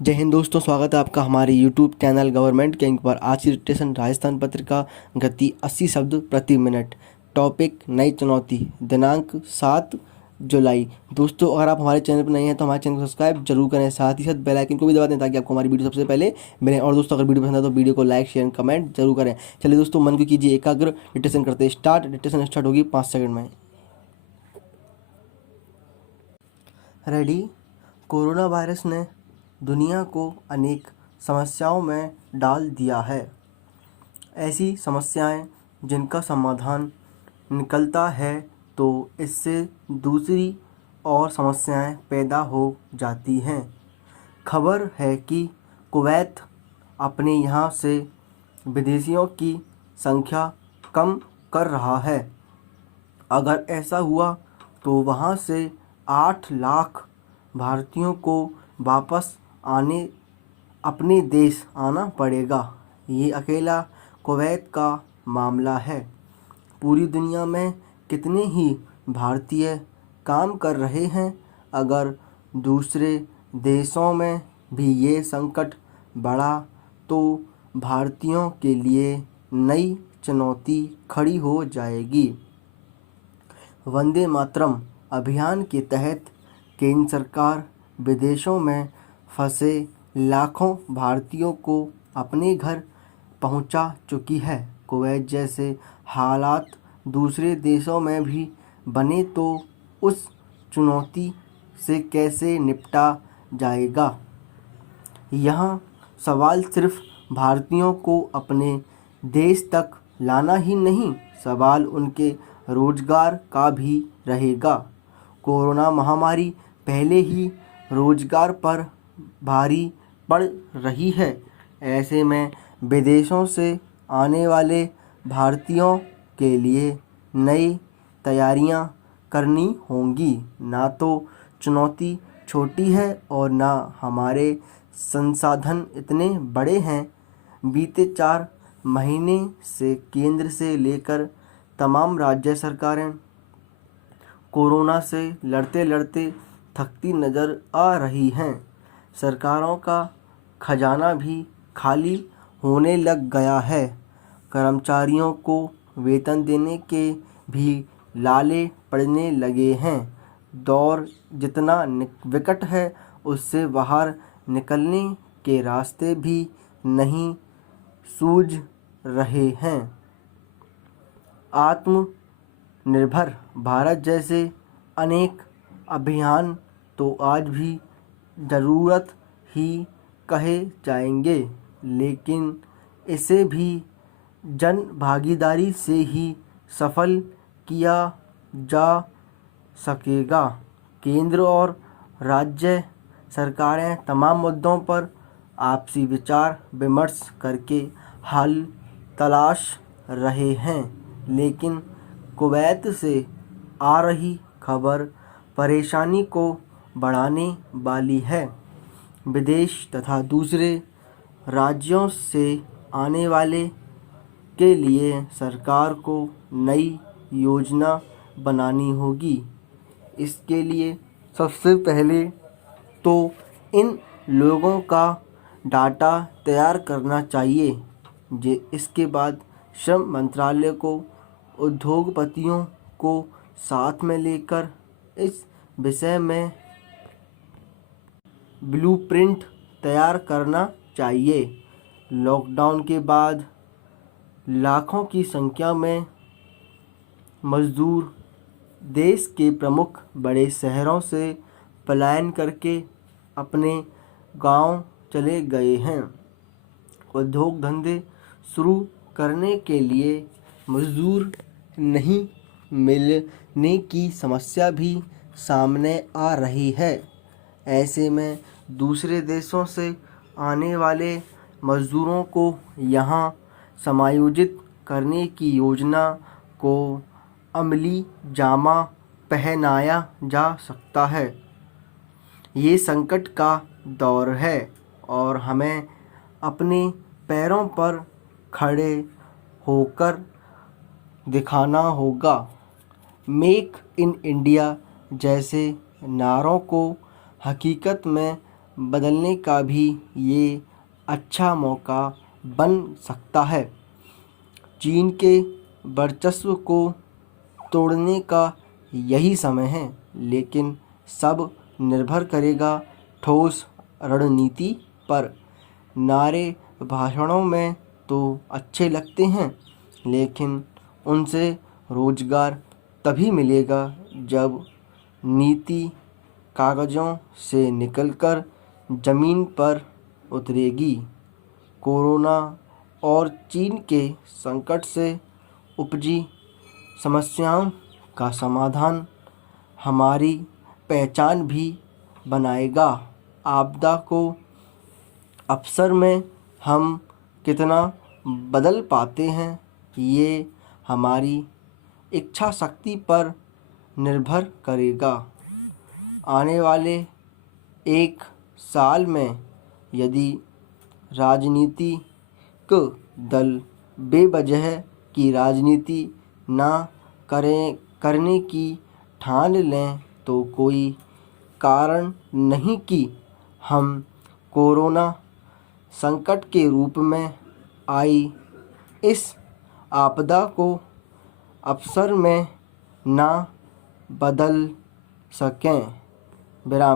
जय हिंद दोस्तों, स्वागत है आपका हमारे यूट्यूब चैनल गवर्नमेंट के अंक पर। आज की डिक्टेशन राजस्थान पत्रिका, गति 80 शब्द प्रति मिनट। टॉपिक नई चुनौती, दिनांक 7 जुलाई। दोस्तों, अगर आप हमारे चैनल पर नए हैं तो हमारे चैनल को सब्सक्राइब जरूर करें, साथ ही साथ बेल आइकन को भी दबा दें ताकि आपको हमारी वीडियो सबसे पहले मिले। और दोस्तों, अगर वीडियो पसंद है तो वीडियो को लाइक शेयर कमेंट जरूर करें। चलिए दोस्तों, मन को कीजिए एकाग्र, डिक्टेशन करते हैं स्टार्ट। डिक्टेशन स्टार्ट होगी 5 सेकंड में। रेडी। कोरोना वायरस ने दुनिया को अनेक समस्याओं में डाल दिया है। ऐसी समस्याएं जिनका समाधान निकलता है तो इससे दूसरी और समस्याएं पैदा हो जाती हैं। खबर है कि कुवैत अपने यहाँ से विदेशियों की संख्या कम कर रहा है। अगर ऐसा हुआ तो वहाँ से 8 लाख भारतीयों को वापस अपने देश आना पड़ेगा। ये अकेला कुवैत का मामला है। पूरी दुनिया में कितने ही भारतीय काम कर रहे हैं। अगर दूसरे देशों में भी ये संकट बढ़ा तो भारतीयों के लिए नई चुनौती खड़ी हो जाएगी। वंदे मातरम अभियान के तहत केंद्र सरकार विदेशों में फंसे लाखों भारतीयों को अपने घर पहुंचा चुकी है। कुवैत जैसे हालात दूसरे देशों में भी बने तो उस चुनौती से कैसे निपटा जाएगा। यहाँ सवाल सिर्फ भारतीयों को अपने देश तक लाना ही नहीं, सवाल उनके रोजगार का भी रहेगा। कोरोना महामारी पहले ही रोजगार पर भारी पड़ रही है। ऐसे में विदेशों से आने वाले भारतीयों के लिए नई तैयारियां करनी होंगी। ना तो चुनौती छोटी है और ना हमारे संसाधन इतने बड़े हैं। बीते 4 महीने से केंद्र से लेकर तमाम राज्य सरकारें कोरोना से लड़ते लड़ते थकती नज़र आ रही हैं। सरकारों का खजाना भी खाली होने लग गया है। कर्मचारियों को वेतन देने के भी लाले पड़ने लगे हैं। दौर जितना विकट है उससे बाहर निकलने के रास्ते भी नहीं सूझ रहे हैं। आत्मनिर्भर भारत जैसे अनेक अभियान तो आज भी ज़रूरत ही कहे जाएंगे, लेकिन इसे भी जन भागीदारी से ही सफल किया जा सकेगा। केंद्र और राज्य सरकारें तमाम मुद्दों पर आपसी विचार विमर्श करके हल तलाश रहे हैं, लेकिन कुवैत से आ रही खबर परेशानी को बढ़ाने वाली है। विदेश तथा दूसरे राज्यों से आने वाले के लिए सरकार को नई योजना बनानी होगी। इसके लिए सबसे पहले तो इन लोगों का डाटा तैयार करना चाहिए। इसके बाद श्रम मंत्रालय को उद्योगपतियों को साथ में लेकर इस विषय में ब्लूप्रिंट तैयार करना चाहिए। लॉकडाउन के बाद लाखों की संख्या में मजदूर देश के प्रमुख बड़े शहरों से पलायन करके अपने गांव चले गए हैं। उद्योग धंधे शुरू करने के लिए मजदूर नहीं मिलने की समस्या भी सामने आ रही है। ऐसे में दूसरे देशों से आने वाले मजदूरों को यहाँ समायोजित करने की योजना को अमली जामा पहनाया जा सकता है। ये संकट का दौर है और हमें अपने पैरों पर खड़े होकर दिखाना होगा। मेक इन इंडिया जैसे नारों को हकीकत में बदलने का भी ये अच्छा मौका बन सकता है। चीन के वर्चस्व को तोड़ने का यही समय है, लेकिन सब निर्भर करेगा ठोस रणनीति पर। नारे भाषणों में तो अच्छे लगते हैं, लेकिन उनसे रोजगार तभी मिलेगा जब नीति कागज़ों से निकलकर ज़मीन पर उतरेगी। कोरोना और चीन के संकट से उपजी समस्याओं का समाधान हमारी पहचान भी बनाएगा। आपदा को अवसर में हम कितना बदल पाते हैं, ये हमारी इच्छा शक्ति पर निर्भर करेगा। आने वाले एक साल में यदि राजनीतिक दल बेवजह की राजनीति ना करने की ठान लें तो कोई कारण नहीं कि हम कोरोना संकट के रूप में आई इस आपदा को अवसर में ना बदल सकें। विराम।